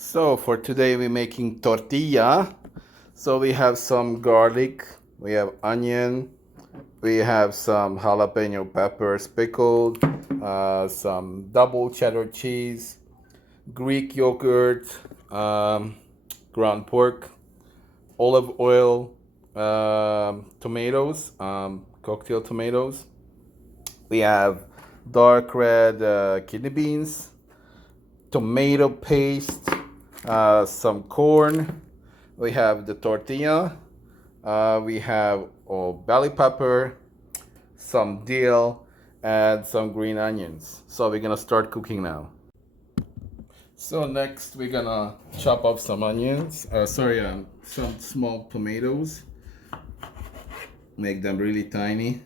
So for today we're making tortilla. So we have some garlic, we have onion, we have some jalapeno peppers pickled, some double cheddar cheese, Greek yogurt, ground pork, olive oil, tomatoes, cocktail tomatoes. We have dark red kidney beans, tomato paste, some corn. We have the tortilla. We have bell pepper, some dill, and some green onions. So we're gonna start cooking now. So next we're gonna chop up some onions. Some small tomatoes. Make them really tiny.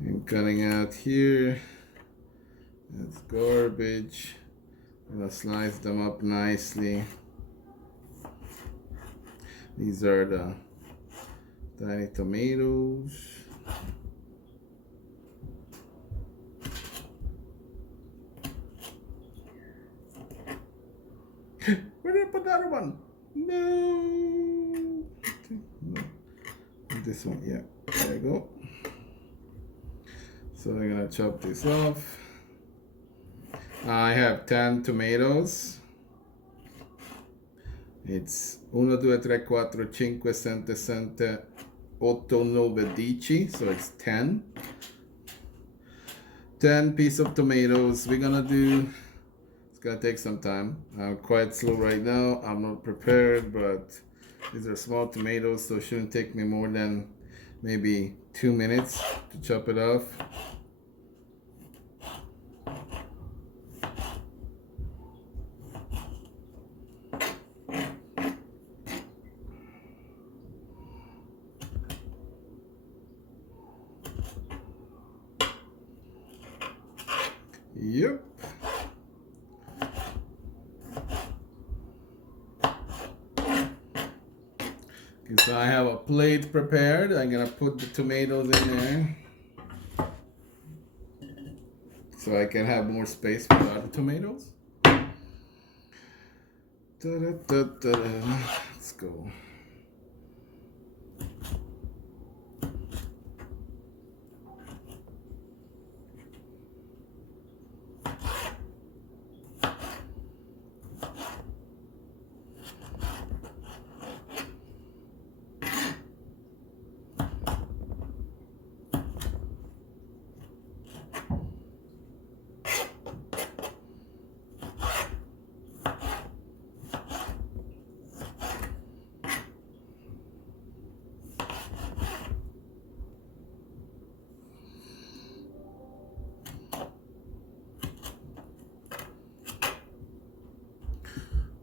I'm cutting out here. That's garbage. I'm gonna slice them up nicely. These are the tiny tomatoes. Where did I put the other one? No. This one, yeah. There you go. So I'm gonna chop this off. I have 10 tomatoes. It's 1, 2, 3, 4, 5, 6, 7, 8, 9, 10. So it's 10. 10 pieces of tomatoes. We're gonna do, it's gonna take some time. I'm quite slow right now. I'm not prepared, but these are small tomatoes, so it shouldn't take me more than maybe 2 minutes to chop it off. Yep. Okay, so I have a plate prepared. I'm gonna put the tomatoes in there so I can have more space for the other tomatoes. Let's go.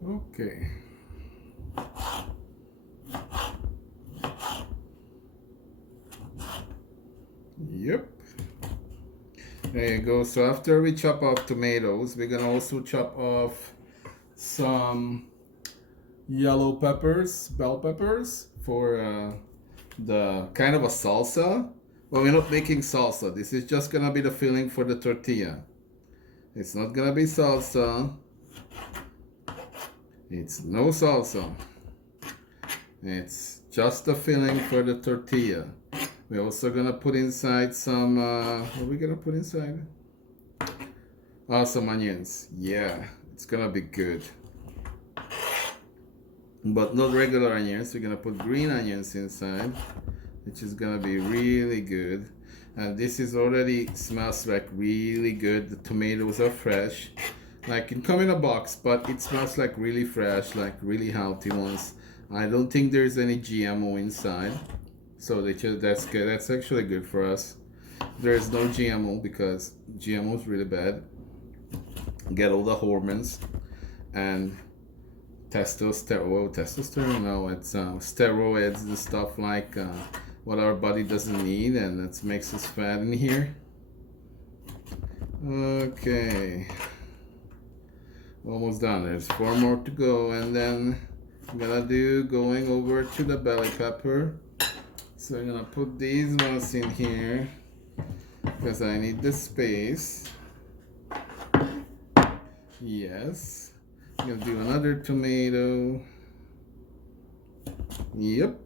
Okay. Yep. There you go. So after we chop off tomatoes, we're gonna also chop off some yellow peppers, bell peppers, for the kind of a salsa. Well, we're not making salsa. This is just gonna be the filling for the tortilla. It's not gonna be salsa. It's no salsa. It's just the filling for the tortilla. We're also gonna put inside some, what are we gonna put inside? Some onions. Yeah, it's gonna be good. But not regular onions. We're gonna put green onions inside, which is gonna be really good. And this is already smells like really good. The tomatoes are fresh. Like it come in a box, but it smells like really fresh, like really healthy ones. I don't think there's any GMO inside. So that's good. That's actually good for us. There's no GMO because GMO is really bad. Get all the hormones and testosterone. No, it's steroids and stuff like what our body doesn't need, and that makes us fat in here. Okay, almost done. There's 4 more to go, and then I'm gonna do going over to the bell pepper. So I'm gonna put these ones in here because I need the space. Yes. I'm gonna do another tomato. Yep.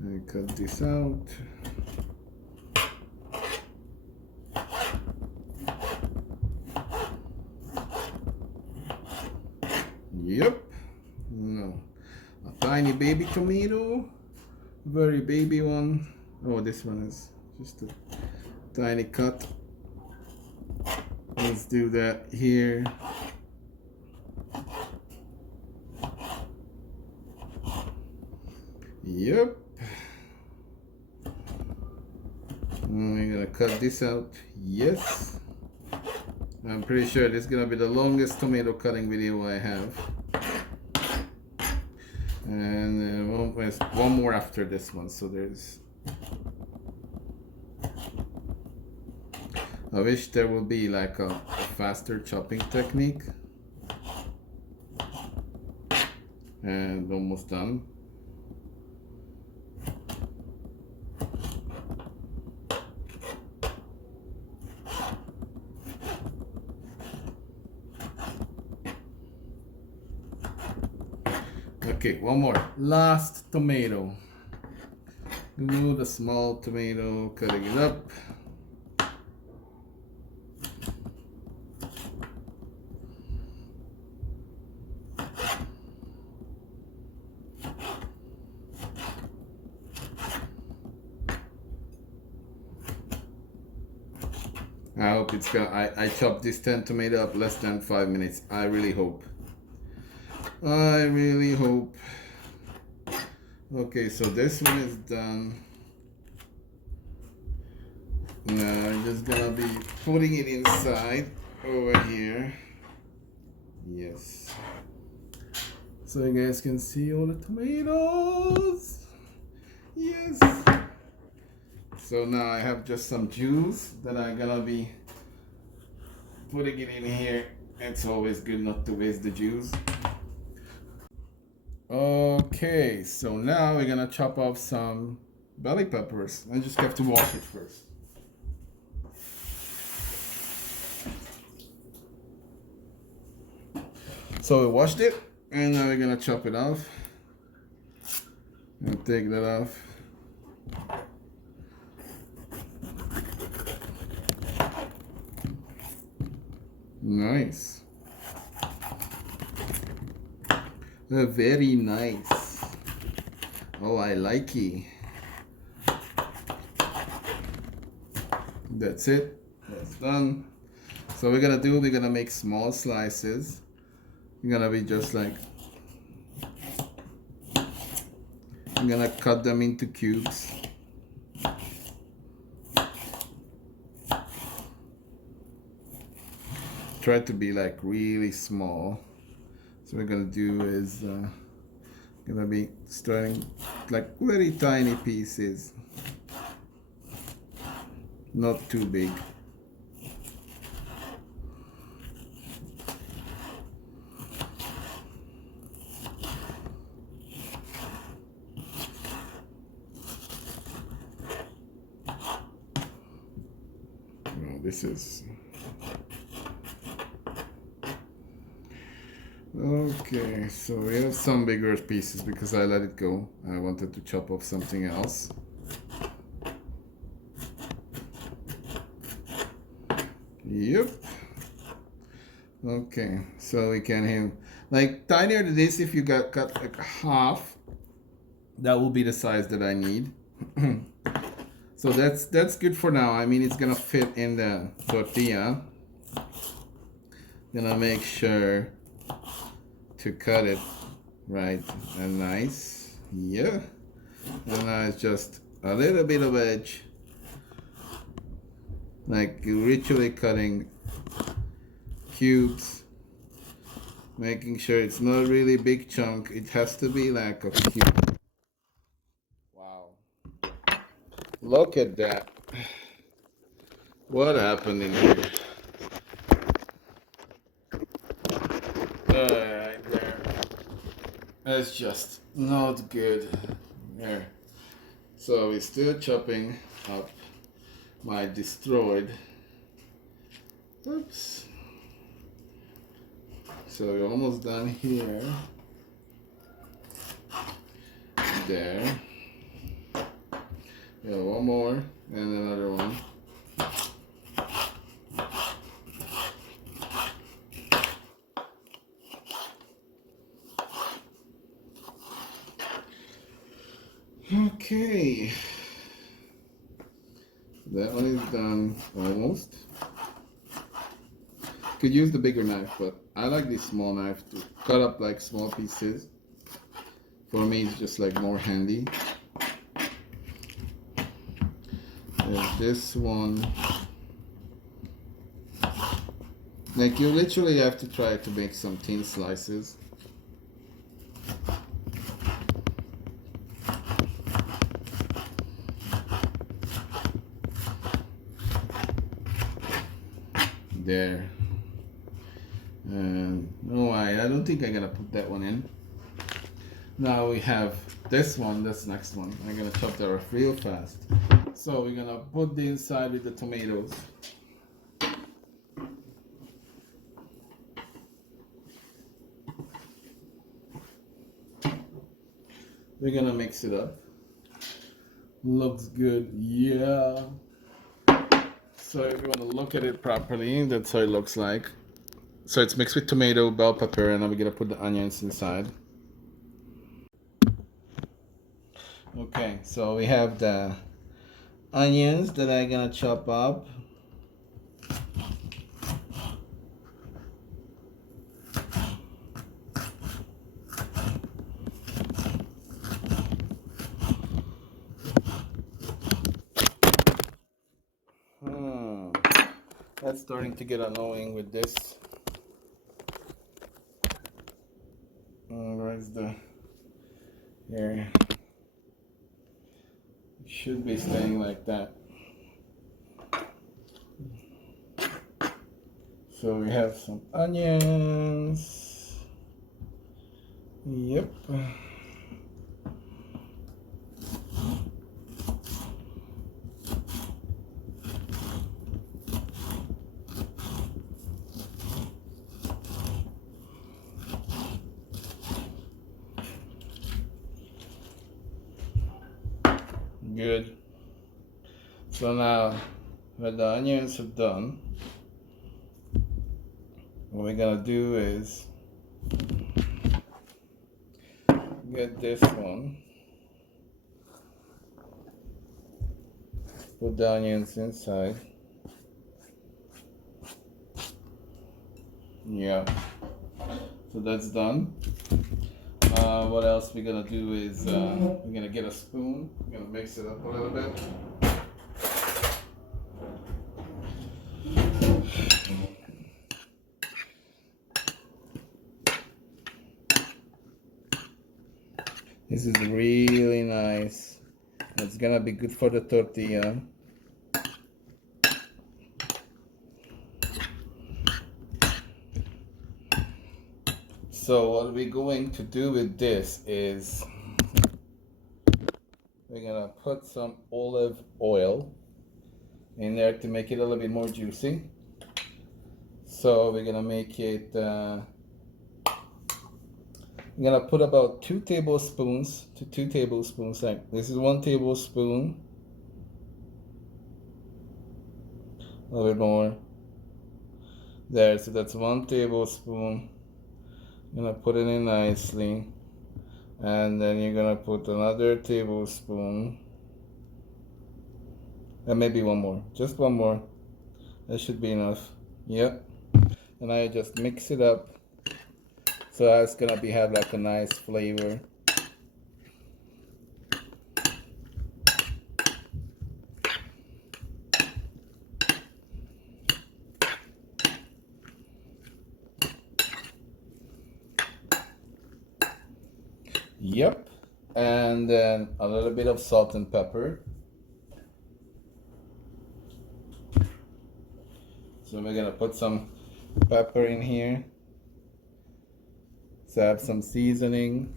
And cut this out. Yep. No. A tiny baby tomato. Very baby one. Oh, this one is just a tiny cut. Let's do that here. Yep. We're gonna cut this out. Yes. I'm pretty sure this is gonna be the longest tomato cutting video I have. And one more after this one, so there's... I wish there would be like a faster chopping technique. And almost done. Okay, one more. Last tomato. Do the small tomato, cutting it up. I hope it's gonna, I chopped this 10 tomato up less than 5 minutes. I really hope. I really hope. Okay, so this one is done. Now I'm just gonna be putting it inside over here. Yes. So you guys can see all the tomatoes. Yes. So now I have just some juice that I'm gonna be putting it in here. It's always good not to waste the juice. Okay, so now we're gonna chop off some bell peppers. I just have to wash it first. So we washed it, and now we're gonna chop it off. And take that off. Nice. Very nice. Oh, I like it. That's it. That's done. So we're gonna make small slices. You're gonna be just like, I'm gonna cut them into cubes. Try to be like really small. So what we're gonna do is gonna be starting like very tiny pieces, not too big. Oh, this is okay, so we have some bigger pieces because I let it go. I wanted to chop off something else. Yep. Okay, so we can have like tinier than this. If you got cut like half, that will be the size that I need. So that's good for now. I mean, it's gonna fit in the tortilla. Gonna make sure to cut it right and nice. Yeah. And now it's just a little bit of edge, like literally cutting cubes, making sure it's not really big chunk. It has to be like a cube. Wow, look at that. What happened in here? Right there. That's just not good. There. So we're still chopping up my destroyed. Oops. So we're almost done here. There. Yeah, one more and another one. Okay. That one is done almost. Could use the bigger knife, but I like this small knife to cut up like small pieces. For me, it's just like more handy. There's this one. Like you literally have to try to make some thin slices. There. No, I don't think I'm gonna put that one in. Now we have this one, this next one. I'm gonna chop that off real fast. So we're gonna put the inside with the tomatoes. We're gonna mix it up. Looks good, yeah. So if you wanna look at it properly, that's how it looks like. So it's mixed with tomato, bell pepper, and now we're gonna put the onions inside. Okay, so we have the onions that I'm gonna chop up. That's starting to get annoying with this. Where's the here? It should be staying like that. So we have some onions. Yep. Good. So now when the onions are done, what we're gonna do is get this one, put the onions inside. Yeah, so that's done. What else we're gonna do is we're gonna get a spoon. We're gonna mix it up a little bit. This is really nice. It's gonna be good for the tortilla. So what we're going to do with this is we're gonna put some olive oil in there to make it a little bit more juicy. So we're gonna make it, I'm gonna put about 2 tablespoons to 2 tablespoons. Like this is 1 tablespoon, a little bit more. There, so that's 1 tablespoon. I'm gonna put it in nicely, and then you're gonna put another tablespoon, and maybe one more, just one more. That should be enough. Yep. And I just mix it up, so it's gonna have like a nice flavor. Yep. And then a little bit of salt and pepper. So we're gonna put some pepper in here. So I have some seasoning.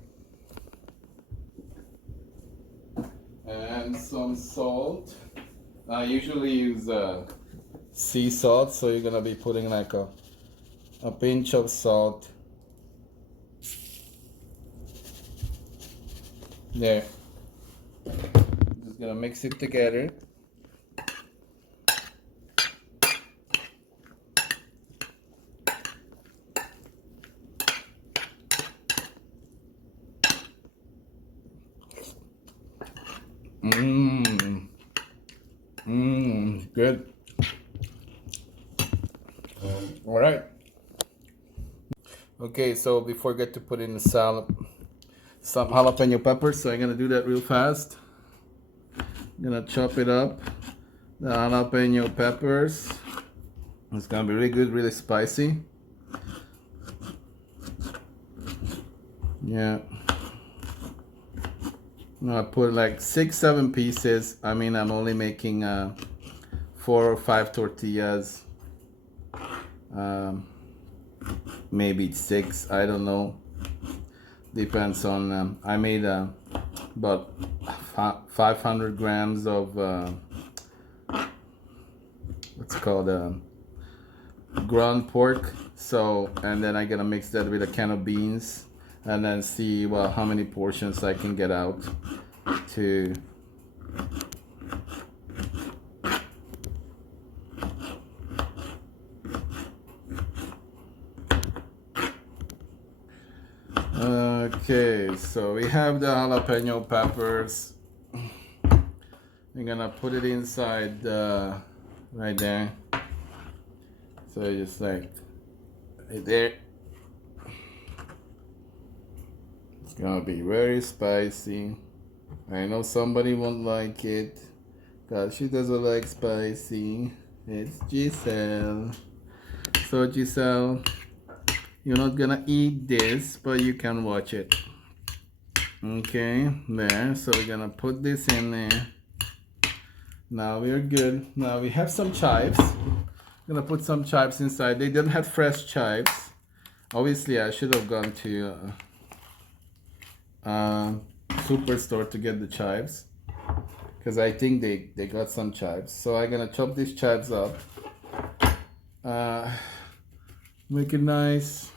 And and some salt. I usually use sea salt, so you're gonna be putting like a pinch of salt. There. Just gonna mix it together. Good. All right. Okay, so before I get to put in the salad, some jalapeno peppers, so I'm gonna do that real fast. I'm gonna chop it up, the jalapeno peppers. It's gonna be really good, really spicy. Yeah. I put like 6-7 pieces. I mean, I'm only making 4 or 5 tortillas. Maybe 6, I don't know. Depends on, I made about 500 grams of what's it called, ground pork. So, and then I'm gonna mix that with a can of beans and then see, well, how many portions I can get out to okay, so we have the jalapeno peppers. I'm gonna put it inside right there. So just like right there. It's gonna be very spicy. I know somebody won't like it because she doesn't like spicy. It's Giselle. So Giselle, you're not gonna eat this, but you can watch it. Okay, there. So we're gonna put this in there. Now we're good. Now we have some chives. I'm gonna put some chives inside. They didn't have fresh chives. Obviously, I should have gone to superstore to get the chives because I think they got some chives. So I'm gonna chop these chives up. Make it nice.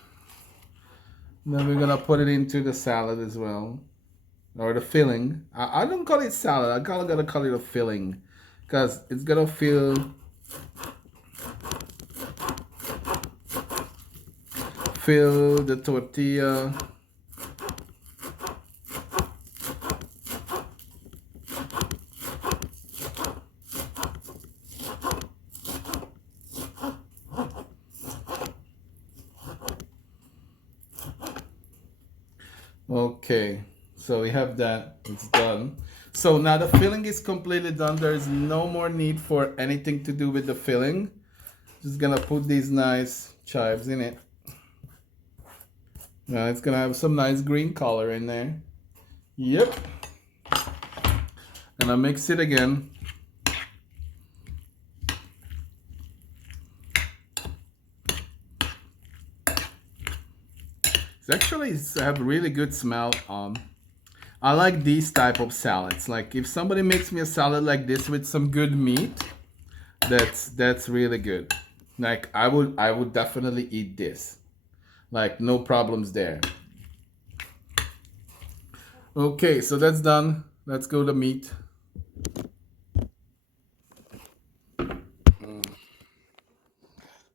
Then we're gonna put it into the salad as well, or the filling. I don't call it salad. I gotta call it a filling, because it's gonna fill the tortilla. Okay, so we have that. It's done. So now the filling is completely done. There is no more need for anything to do with the filling. Just gonna put these nice chives in it. Now it's gonna have some nice green color in there. Yep. Gonna mix it again. It's have a really good smell. I like these type of salads. Like if somebody makes me a salad like this with some good meat, that's really good. Like I would definitely eat this. Like no problems there. Okay, so that's done. Let's go to meat.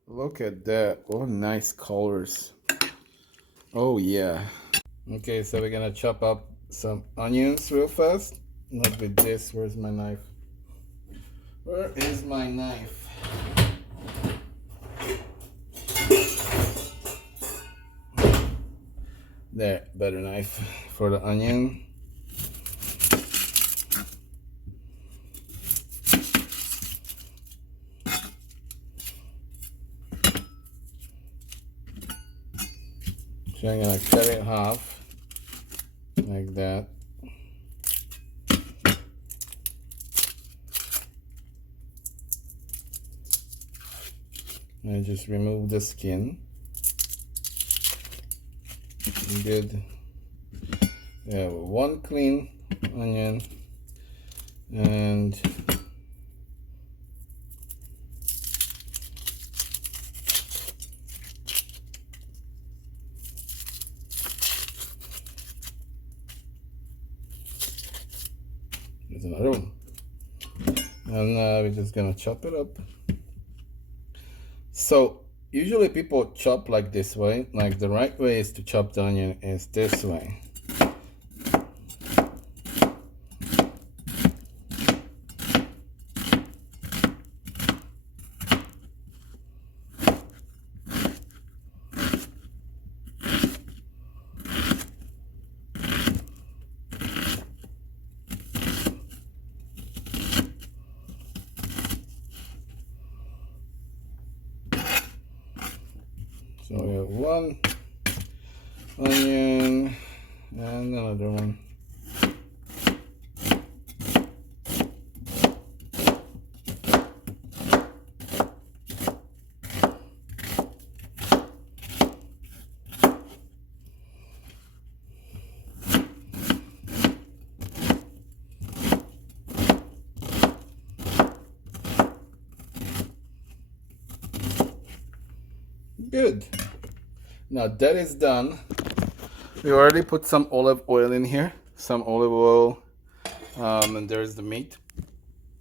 Look at that. What nice colors. Oh yeah. Okay, so we're gonna chop up some onions real fast. Not with this. Where's my knife? Where is my knife? There, better knife for the onion. So I'm gonna cut it in half like that. And just remove the skin. Good. Yeah, one clean onion. And there's another one. And we're just gonna chop it up. So usually people chop like this way. Like the right way is to chop the onion is this way. So we have one onion and another one. Good. Now that is done. We already put some olive oil in here, some olive oil, and there's the meat.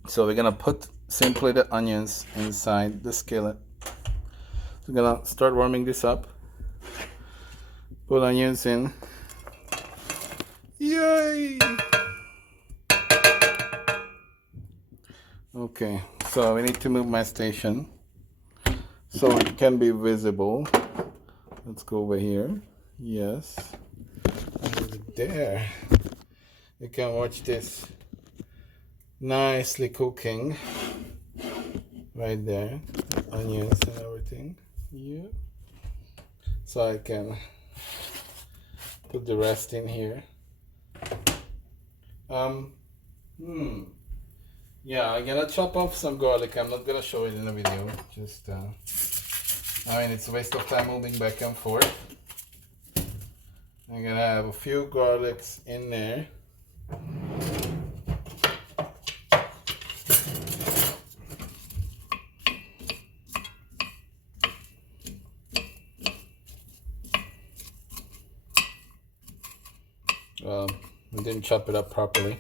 So we're gonna put simply the onions inside the skillet. We're gonna start warming this up. Put onions in. Yay! Okay, so we need to move my station so it can be visible. Let's go over here. Yes. There. You can watch this nicely cooking right there. Onions and everything. Yeah. So I can put the rest in here. Yeah, I'm gonna chop off some garlic. I'm not gonna show it in the video. Just I mean, it's a waste of time moving back and forth. I'm gonna have a few garlics in there. I didn't chop it up properly.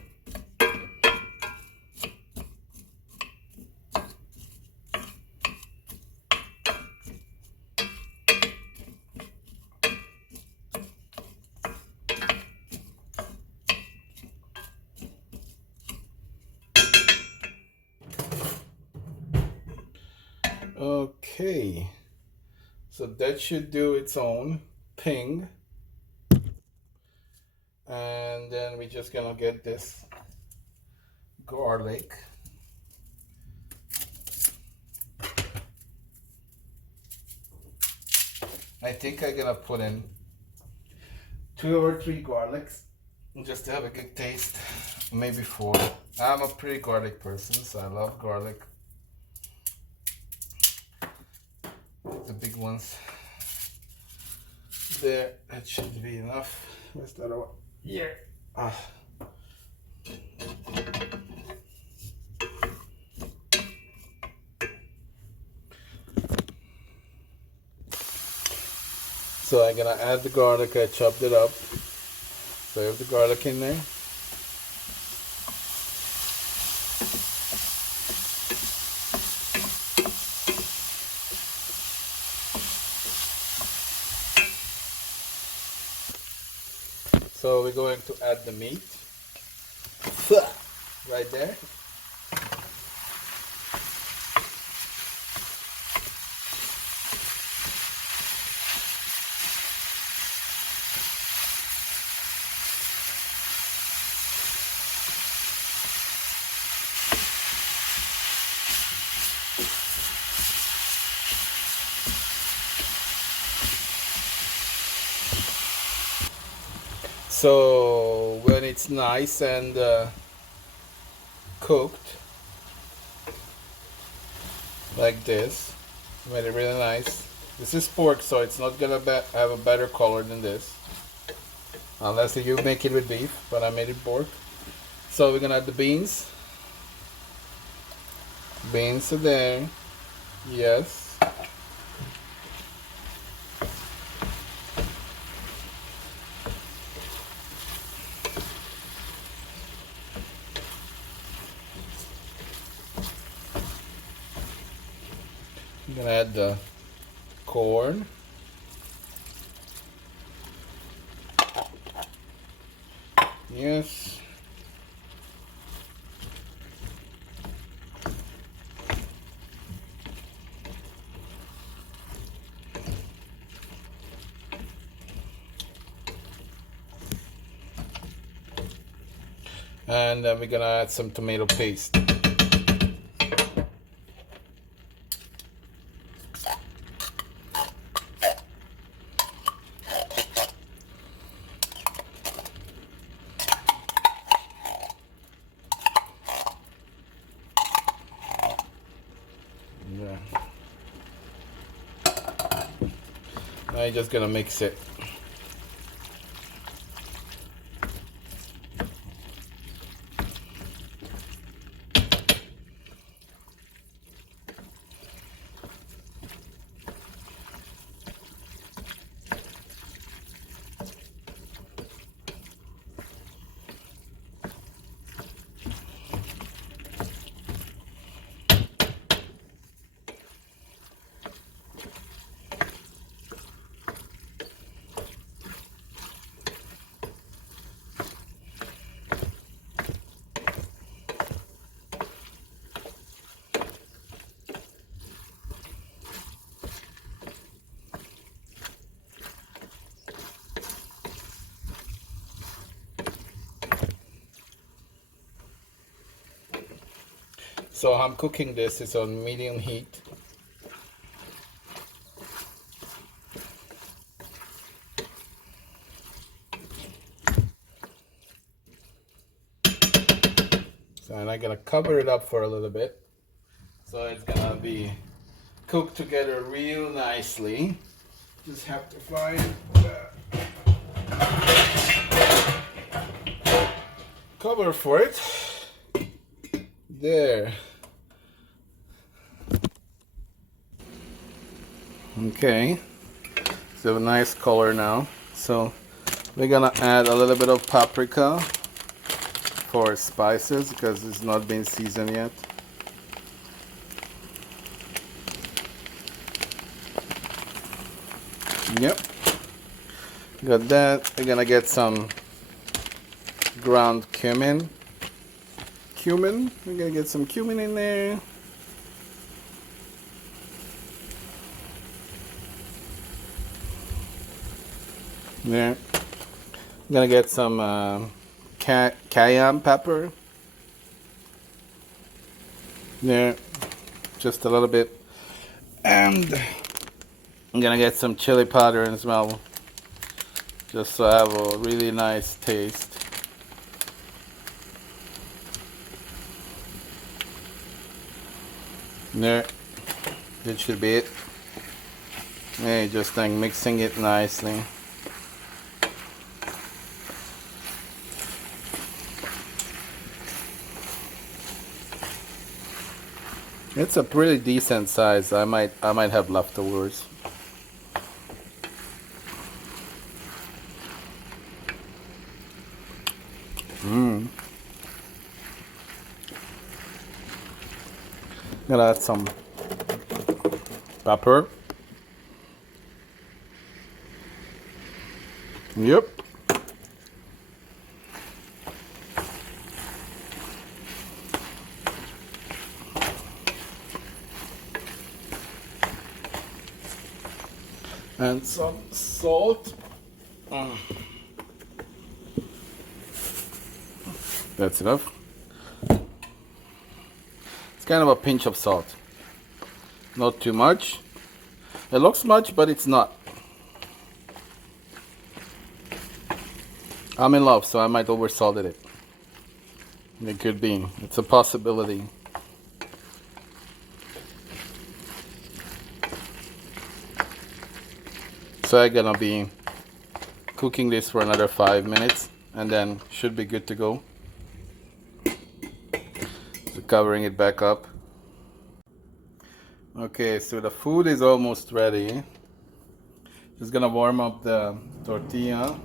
Okay, so that should do its own ping. And then we're just gonna get this garlic. I think I'm gonna put in 2 or 3 garlics just to have a good taste. Maybe 4. I'm a pretty garlic person, so I love garlic. The big ones. There, that should be enough. Where's the other one? Here. So I'm gonna add the garlic. I chopped it up. So I have the garlic in there. So we're going to add the meat right there. So when it's nice and cooked like this, made it really nice. This is pork, so it's not gonna have a better color than this, unless you make it with beef. But I made it pork. So we're gonna add the beans. Beans are there. Yes. I'm gonna add the corn. Yes. And then we're gonna add some tomato paste. Yeah. Now you're just gonna mix it. So I'm cooking this, it's on medium heat. So and I'm gonna cover it up for a little bit. So it's gonna be cooked together real nicely. Just have to find cover for it. There. Okay. So a nice color now. So we're gonna add a little bit of paprika for spices because it's not been seasoned yet. Yep. Got that. We're gonna get some ground cumin. We're gonna get some cumin in there. There. I'm gonna get some cayenne pepper. There. Just a little bit. And I'm gonna get some chili powder as well. Just so I have a really nice taste. There, that should be it. Yeah, just like mixing it nicely. It's a pretty decent size. I might have leftovers. Gonna add some pepper. Yep. And some salt. That's enough. It's kind of a pinch of salt. Not too much. It looks much, but it's not. I'm in love, so I might oversalted it. It could be. It's a possibility. So I'm gonna be cooking this for another 5 minutes and then should be good to go. So covering it back up. Okay, so the food is almost ready. Just gonna warm up the tortilla.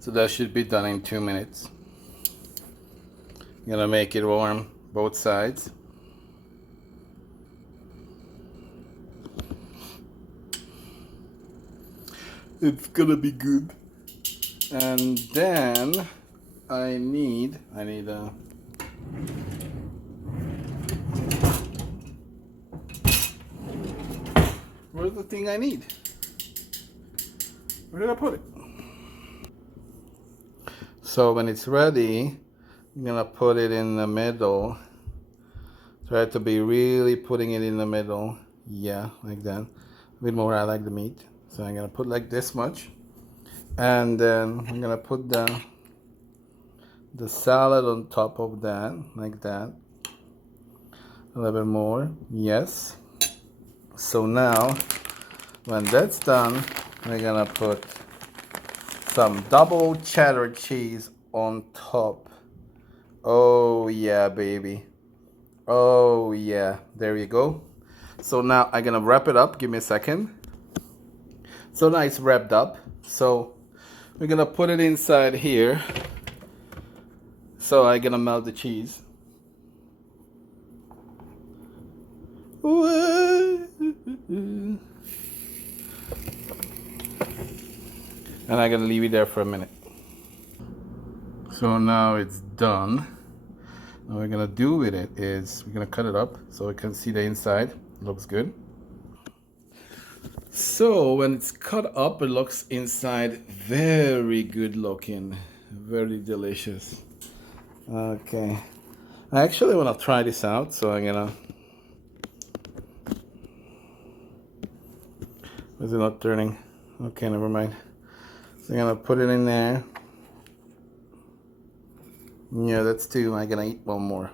So that should be done in 2 minutes. Gonna make it warm both sides. It's gonna be good. And then I need a where's the thing I need? Where did I put it? So when it's ready, I'm gonna put it in the middle. Try to be really putting it in the middle. Yeah, like that. A bit more, I like the meat. So I'm gonna put like this much. And then I'm gonna put the salad on top of that, like that. A little bit more, yes. So now, when that's done, we're gonna put some double cheddar cheese on top. Oh yeah, baby. Oh yeah, there you go. So now I'm gonna wrap it up. Give me a second. So now it's wrapped up. So we're gonna put it inside here. So I'm gonna melt the cheese. And I'm gonna leave it there for a minute. So now it's done. What we're gonna do with it is we're gonna cut it up so we can see the inside. Looks good. So when it's cut up, it looks inside very good looking, very delicious. Okay, I actually want to try this out, so I'm gonna. Is it not turning? Okay, never mind. So I'm gonna put it in there. Yeah, that's two. I'm gonna eat one more.